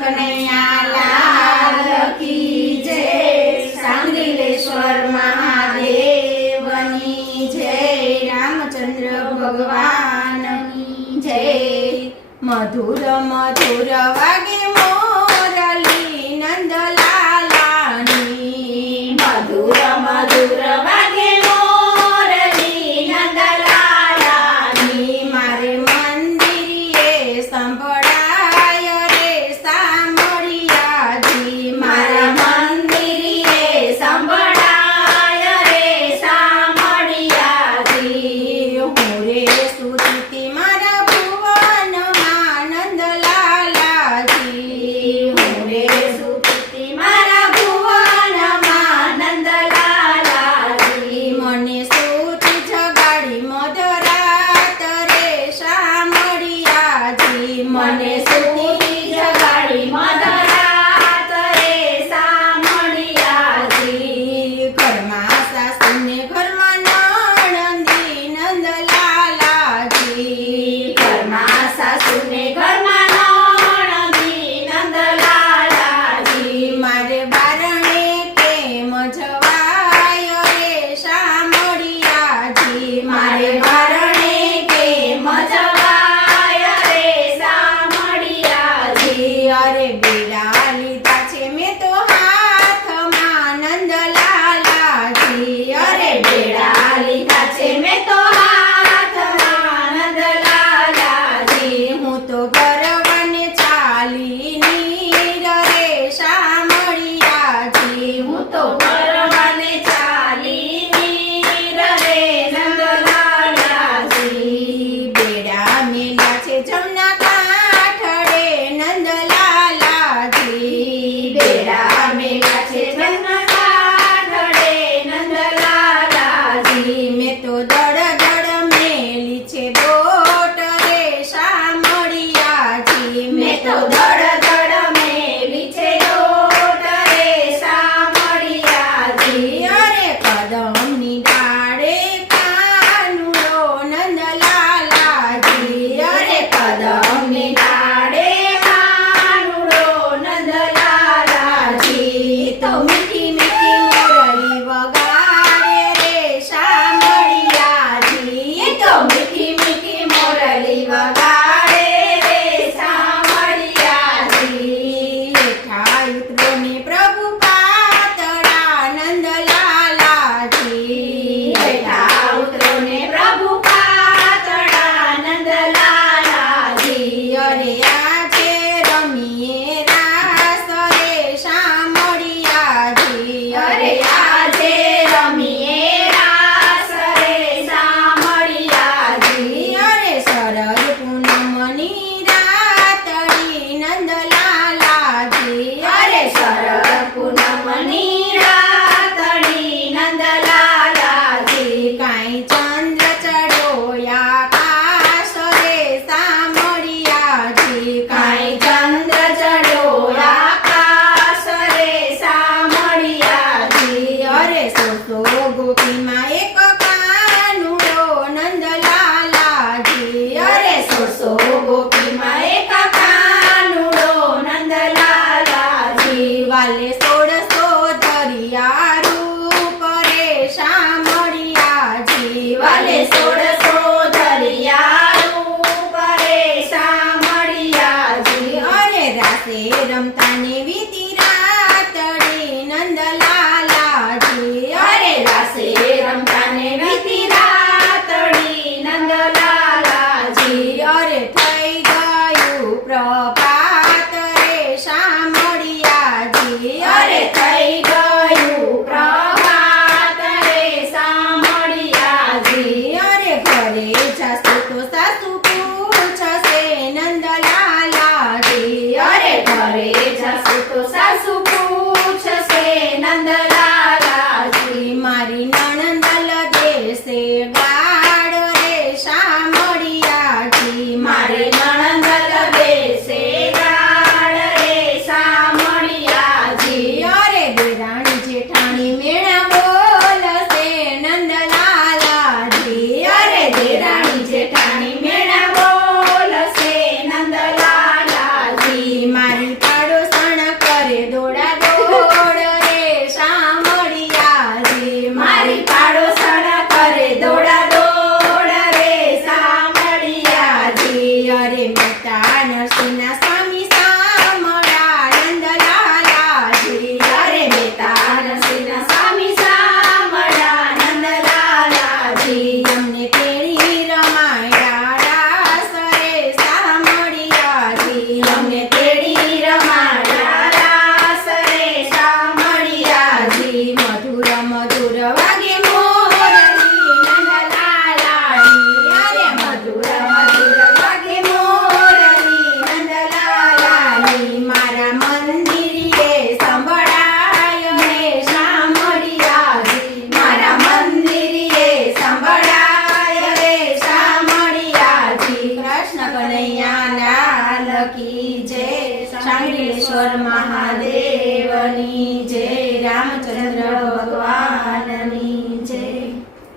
કનૈયા લાલ કી જય, સાંગલીલેશ્વર મહાદેવની જય, રામચંદ્ર ભગવાનની જય। મધુર મધુર વાગે મોરલી નંદલાલાની, મધુર મધુર વાગે મોરલી નંદલાલાની, મારે મંદિરે સંભળાય રે સામળિયાજી, મારા મંદિરે સંભળાય રે સામળિયાજી। હું રે સુરતી મારા ભુવનમાં નંદલાલાજી, હું રે સુરતી મારા ભુવનમાં નંદલાલાજી, મને સુરતી જગાડી મધરાત રે સામળિયાજી, મને સુરતી જગાડી મધરાત રે સામળિયાજી। ઘરમાં સાસુને ઘરમાં નણંદી નંદલાલાજી, ઘરમાં સાસુને ઘરમાં નણંદી નંદલાલાજી, મારે બારણે કેમ જવાય રે સામળિયાજી, મારે બારણે કેમ જવાય રે સામળિયાજી। અરે બેડા લીધા છે મેં તો હાથમાં નંદલાલાજી, અરે બેડા લીધા છે મેં તો હાથમાં નંદલાલાજી, હું તો ગરવાને ચાલીની રે સામળિયાજી, હું તો ગરવાને ચાલીની રે નંદલાલાજી। બેડા મેલા છે જમના કાંઠડે નંદલાલાજી, બેડા મેલા છે જમના કાંઠડે નંદલાલાજી, મેં તો દડ દડ મેલી છે બોટ રે સામળિયાજી, મેં તો દડ દડ મેલી છે બોટ રે સામળિયાજી। અરે કદમની ડાળે કાનુડો નંદલાલાજી, અરે કદમની ડાળે કાનુડો નંદલાલાજી, તો મીઠી મીઠી મોરલી વગાડે રે સામળિયાજી, તો મીઠી મીઠી મોરલી વગાડે રે સામળિયાજી। હેઠા ઉતરો ને પ્રભુ પાતળા નંદલાલાજી, હેઠા ઉતરો ને પ્રભુ પાતળા નંદલાલાજી, અરે આજે રમીએ રાસ રે સામળિયાજી, અરે આજે રમીએ રાસ રે સામળિયાજી, અરે શરદ પૂનમની રાતડી નંદલાલાજી, અરે શરદ પૂનમની રાતડી નંદલાલાજી, કાંઈ ચંદ્ર ચડ્યો આકાશ રે સામળિયાજી, કાંઈ ચંદ્ર ચડ્યો આકાશ રે સામળિયાજી, અરે સોસો ગોપીમાં એક કાનુડો નંદલાલાજી, અરે સોસો ગોપીમાં એક કાનુડો નંદલાલાજી, વાલે 1600 ધરિયા રૂપ રે સામળિયાજી, વાલે 1600 ધરિયા રૂપ રે સામળિયાજી, અરે રાસે રમતા ને વીતી રાતડી નંદલાલાજી, અરે રાસે રમતા ને વીતી રાતડી નંદલાલાજી, અરે થઈ ગયું પ્રભાત રે સામળિયાજી, અરે થઈ ગયું પ્રભાત રે સામળિયાજી, અરે ઘરે જાસુ તો સાસુ પૂછશે નંદલાલાજી, અરે ઘરે જાસુ તો રામેશ્વર મહાદેવની જય. રામચંદ્ર